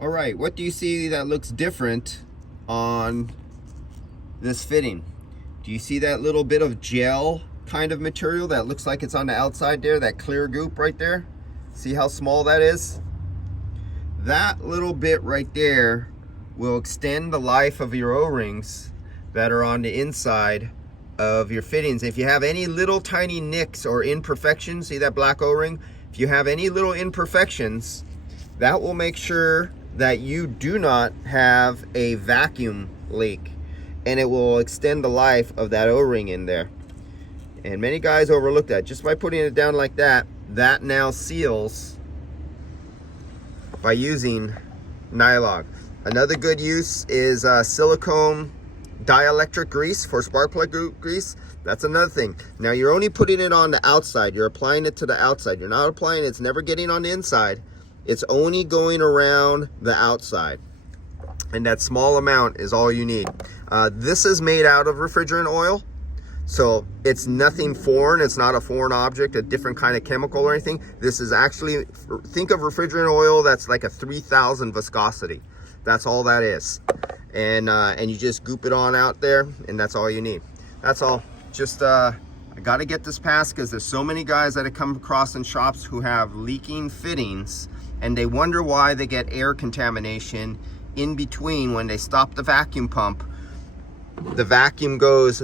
All right, what do you see that looks different on this fitting? Do you see that little bit of gel kind of material that looks like it's on the outside there, that clear goop right there? See how small that is? That little bit right there will extend the life of your O-rings that are on the inside of your fittings. If you have any little tiny nicks or imperfections, see that black O-ring? If you have any little imperfections, that will make sure that you do not have a vacuum leak, and it will extend the life of that O-ring in there. And many guys overlook that. Just by putting it down like that, that now seals by using NYLOG. Another good use is silicone dielectric grease for spark plug grease. That's another thing. Now you're only putting it on the outside. You're applying it to the outside. You're not applying it. It's never getting on the inside. It's only going around the outside. And that small amount is all you need. This is made out of refrigerant oil. So it's nothing foreign. It's not a foreign object, a different kind of chemical or anything. This is actually, think of refrigerant oil that's like a 3,000 viscosity. That's all that is. And you just goop it on out there, and that's all you need. That's all. Just I got to get this passed because there's so many guys that I come across in shops who have leaking fittings, and they wonder why they get air contamination in between when they stop the vacuum pump. The vacuum goes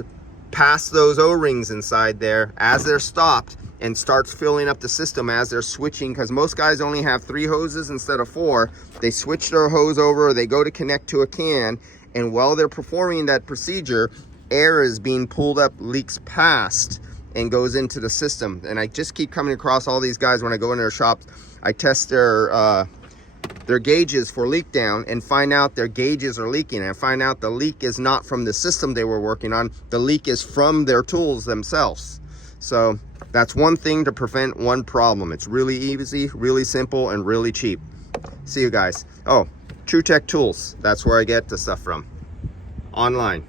past those O-rings inside there as they're stopped and starts filling up the system as they're switching, because most guys only have 3 hoses instead of 4. They switch their hose over, they go to connect to a can, and while they're performing that procedure, air is being pulled up, leaks past, and goes into the system. And I just keep coming across all these guys when I go in their shops. I test their gauges for leak down and find out their gauges are leaking, and find out the leak is not from the system they were working on. The leak is from their tools themselves. So that's one thing to prevent one problem. It's really easy, really simple, and really cheap. See you guys. Oh, True Tech Tools. That's where I get the stuff from. Online.